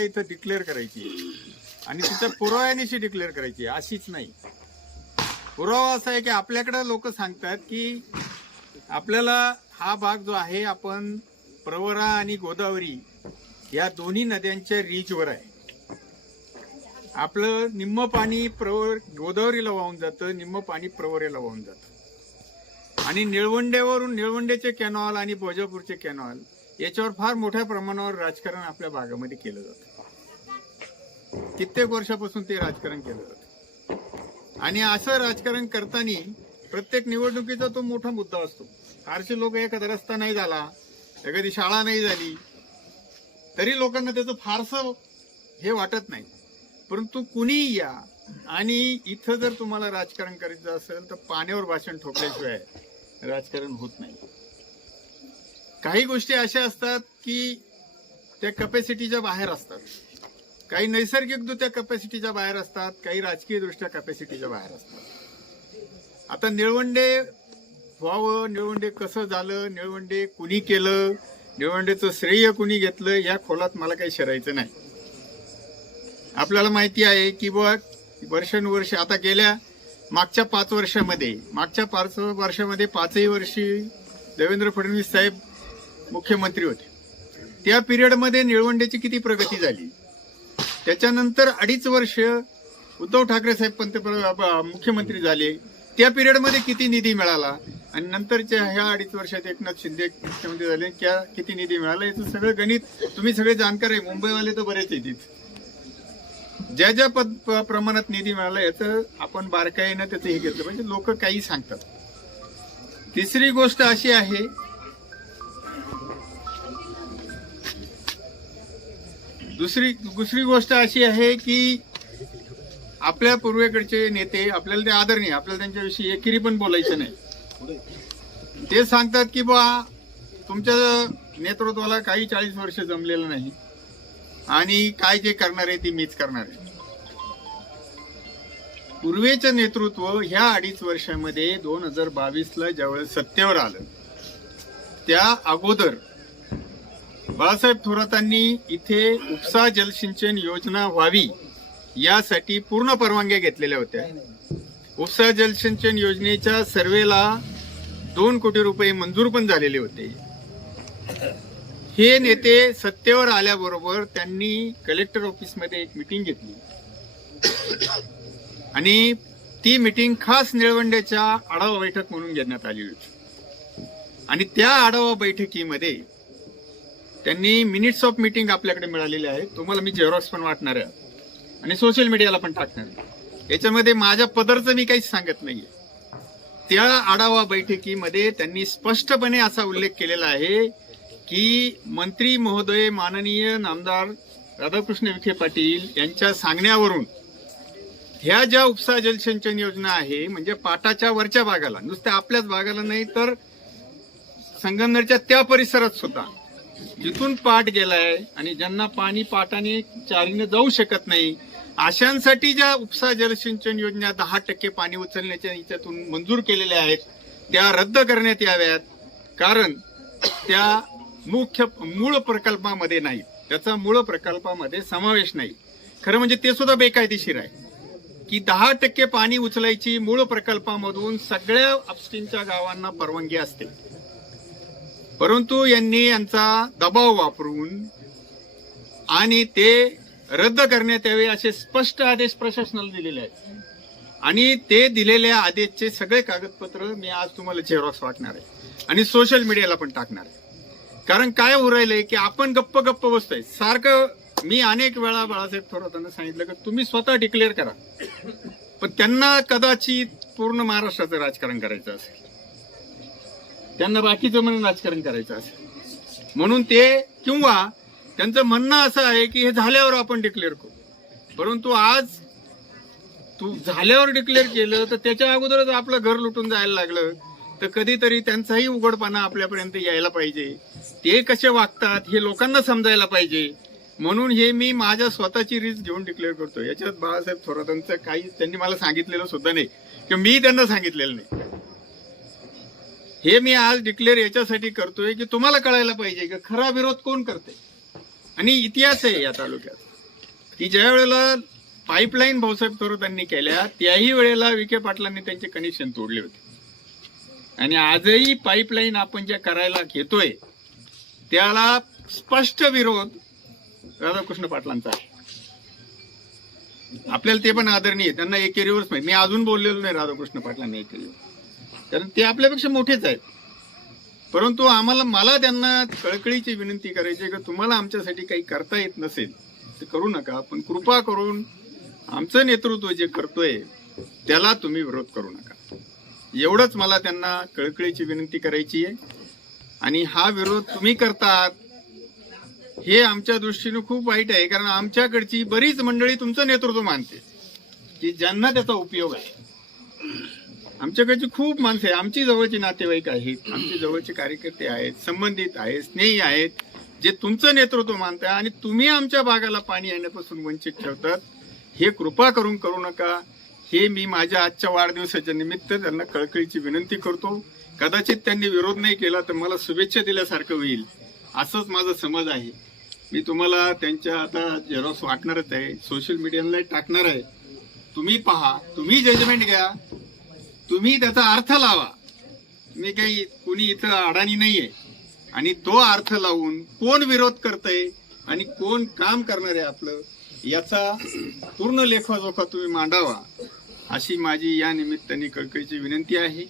आपल्याला इथं डिक्लेअर करायची आणि तिथं पुराव्यानिशी डिक्लेअर करायची अशीच नाही. पुरावा असा आहे की आपल्याकडे लोक सांगतात की आपल्याला हा भाग जो आहे आपण प्रवरा आणि गोदावरी या दोन्ही नद्यांच्या रीचवर आहे. आपलं निम्म पाणी प्रवर गोदावरीला वाहून जातं निम्म पाणी प्रवरेला वाहून जातं. आणि निळवंडेवरून निळवंडेचे कॅनॉल आणि बोजापूरचे कॅनॉल याच्यावर फार मोठ्या प्रमाणावर राजकारण आपल्या भागामध्ये केलं जातं. कित्येक वर्षापासून ते राजकारण केलं जातं. आणि असं राजकारण करताना प्रत्येक निवडणुकीचा तो मोठा मुद्दा असतो. फारसे लोक एखादा रस्ता नाही झाला एखादी शाळा नाही झाली तरी लोकांना त्याचं फारसं हे वाटत नाही. परंतु कुणीही या आणि इथं जर तुम्हाला राजकारण करायचं असेल तर पाण्यावर भाषण ठोकल्याशिवाय राजकारण होत नाही. काही गोष्टी अशा असतात की त्या कपॅसिटीच्या बाहेर असतात. काही नैसर्गिकदृष्ट्या कॅपॅसिटीच्या बाहेर असतात काही राजकीयदृष्ट्या कॅपॅसिटीच्या बाहेर असतात. आता निळवंडे व्हावं निळवंडे कसं झालं निळवंडे कुणी केलं निळवंडेचं श्रेय कुणी घेतलं या खोलात मला काही शिरायचं नाही. आपल्याला माहिती आहे की बुवा वर्षानुवर्ष आता गेल्या मागच्या पाच वर्षामध्ये मागच्या पाच वर्षामध्ये पाचही वर्षी देवेंद्र फडणवीस साहेब मुख्यमंत्री होते. त्या पिरियडमध्ये निळवंडेची किती प्रगती झाली? त्याच्यानंतर अडीच वर्ष उद्धव ठाकरे साहेब पंतप्रधान मुख्यमंत्री झाले. त्या पिरियडमध्ये किती निधी मिळाला? आणि नंतरच्या ह्या अडीच वर्षात एकनाथ शिंदे मुख्यमंत्री झाले क्या किती निधी मिळाला? याचं सगळं गणित तुम्ही सगळे जाणकार आहे. मुंबईवाले तर बरेच येतील ज्या ज्या पद प- प्रमाणात निधी मिळाला याचं आपण बारकाईनं त्याचं हे घेतलं म्हणजे लोक काही सांगतात. तिसरी गोष्ट अशी आहे दुसरी दुसरी गोष्ट अशी आहे की आपल्या पूर्वेकडचे नेते आपल्याला ते आदरणीय आपल्याला त्यांच्याविषयी एकेरी पण बोलायचं नाही. ते सांगतात की बा तुमच्या नेतृत्वाला काही चाळीस वर्ष जमलेलं नाही आणि काय जे करणार आहे ते मीच करणार आहे. पूर्वेचं नेतृत्व ह्या अडीच वर्षामध्ये दोन हजार बावीसला ज्यावेळेस सत्तेवर आलं त्या अगोदर बाळासाहेब थोरातांनी इथे उपसा जलसिंचन योजना व्हावी यासाठी पूर्ण परवानग्या घेतलेल्या होत्या. उपसा जलसिंचन योजनेच्या सर्वेला दोन कोटी रुपये मंजूर पण झालेले होते. हे नेते सत्तेवर आल्याबरोबर त्यांनी कलेक्टर ऑफिसमध्ये एक मिटिंग घेतली. आणि ती मिटिंग खास निळवंड्याच्या आढावा बैठक म्हणून घेण्यात आली होती. आणि त्या आढावा बैठकीमध्ये त्यांनी मिनिट्स ऑफ मीटिंग आपल्याकडे मिळालेले आहे. तुम्हाला मी जेरॉक्स पण वाटणार आहे. आणि सोशल मीडियाला पण टाकणार आहे. याच्यामध्ये माझ्या पदरचं मी काहीच सांगत नाहीये. त्या आढावा बैठकीमध्ये त्यांनी स्पष्टपणे असा उल्लेख केलेला आहे की मंत्री महोदय माननीय नामदार राधाकृष्ण विखे पाटील यांच्या सांगण्यावरून ह्या ज्या उपसा जलसिंचन योजना आहे म्हणजे पाटाच्या वरच्या भागाला नुसत्या आपल्याच भागाला नाही तर संगमनेरच्या त्या परिसरात सुद्धा जिथून पाट गेलाय आणि ज्यांना पाणी पाटाने चारीने जाऊ शकत नाही अशांसाठी ज्या उपसा जलसिंचन योजना दहा टक्के पाणी उचलण्याच्या याच्यातून मंजूर केलेल्या आहेत त्या रद्द करण्यात याव्यात. कारण त्या मुख्य मूळ प्रकल्पामध्ये नाही. त्याचा मूळ प्रकल्पामध्ये समावेश नाही. खरं म्हणजे ते सुद्धा बेकायदेशीर आहे. की दहा टक्के पाणी उचलायची मूळ प्रकल्पामधून सगळ्या अपस्ट्रीमच्या गावांना परवानगी असते. परंतु यांनी यांचा दबाव वापरून आणि ते रद्द करण्यात यावे असे स्पष्ट आदेश प्रशासनाला दिलेले आहेत. आणि ते दिलेल्या आदेशचे सगळे कागदपत्र मी आज तुम्हाला झेरॉक्स वाटणार आहे. आणि सोशल मीडियाला पण टाकणार आहे. कारण काय उरायलंय की आपण गप्प गप्प बसतोय. सारखं मी अनेक वेळा बाळासाहेब थोरातांना सांगितलं की तुम्ही स्वतः डिक्लेअर करा. पण त्यांना कदाचित पूर्ण महाराष्ट्राचं राजकारण करायचं असेल. त्यांना बाकीचं म्हणून राजकारण करायचं असं म्हणून ते किंवा त्यांचं म्हणणं असं आहे की हे झाल्यावर आपण डिक्लेअर करू. परंतु आज तू झाल्यावर डिक्लेअर केलं तर त्याच्या अगोदरच आपलं घर लुटून जायला लागलं. तर कधीतरी त्यांचाही उघडपणा आपल्यापर्यंत यायला पाहिजे. ते कसे वागतात हे लोकांना समजायला पाहिजे. म्हणून हे मी माझ्या स्वतःची रिस्क घेऊन डिक्लेअर करतो याच्यात बाळासाहेब थोरातांचं काही त्यांनी मला सांगितलेलं सुद्धा नाही. किंवा मी त्यांना सांगितलेलं नाही. हे मी आज डिक्लेअर याच्यासाठी करतोय की तुम्हाला कळायला पाहिजे की खरा विरोध कोण करते? आणि इतिहास आहे या तालुक्यात. की ज्या वेळेला पाईपलाईन भाऊसाहेब थोरातांनी केल्या त्याही वेळेला विखे पाटलांनी त्यांचे कनेक्शन तोडले होते. आणि आजही पाईपलाईन आपण ज्या करायला घेतोय त्याला स्पष्ट विरोध राधाकृष्ण पाटलांचा आहे. आपल्याला ते पण आदरणीय त्यांना एकेरीवरच माहिती मी अजून बोललेलो नाही राधाकृष्ण पाटलांनी एकेरीवर. कारण ते आपल्यापेक्षा मोठेच आहेत. परंतु आम्हाला मला त्यांना कळकळीची विनंती करायची आहे की तुम्हाला आमच्यासाठी काही करता येत नसेल ते करू नका. पण कृपा करून आमचं नेतृत्व जे करतोय त्याला तुम्ही विरोध करू नका. एवढंच मला त्यांना कळकळीची विनंती करायची आहे. आणि हा विरोध तुम्ही करतात हे आमच्या दृष्टीनं खूप वाईट आहे. कारण आमच्याकडची बरीच मंडळी तुमचं नेतृत्व मानते की ज्यांना त्याचा उपयोग आहे. आमच्याकडची खूप माणसं आहे आमची जवळचे नातेवाईक आहेत आमचे जवळचे कार्यकर्ते आहेत संबंधित आहेत स्नेही आहेत जे तुमचं नेतृत्व मानताय आणि तुम्ही आमच्या भागाला पाणी येण्यापासून वंचित ठेवतात. हे कृपा करून करू नका. हे मी माझ्या आजच्या वाढदिवसाच्या निमित्त त्यांना कळकळीची विनंती करतो. कदाचित त्यांनी विरोध नाही केला तर मला शुभेच्छा दिल्यासारखं होईल. असंच माझा समज आहे. मी तुम्हाला त्यांच्या आता झेरॉक्स वाटणारच आहे. सोशल मीडियाला टाकणार आहे. तुम्ही पहा. तुम्ही जजमेंट घ्या. तुम्ही त्याचा अर्थ लावा. मी काही कुणी इथं अडाणी नाहीये. आणि तो अर्थ लावून कोण विरोध करतय आणि कोण काम करणार आहे आपलं याचा पूर्ण लेखाजोखा तुम्ही मांडावा अशी माझी या निमित्ताने कळकळीची विनंती आहे.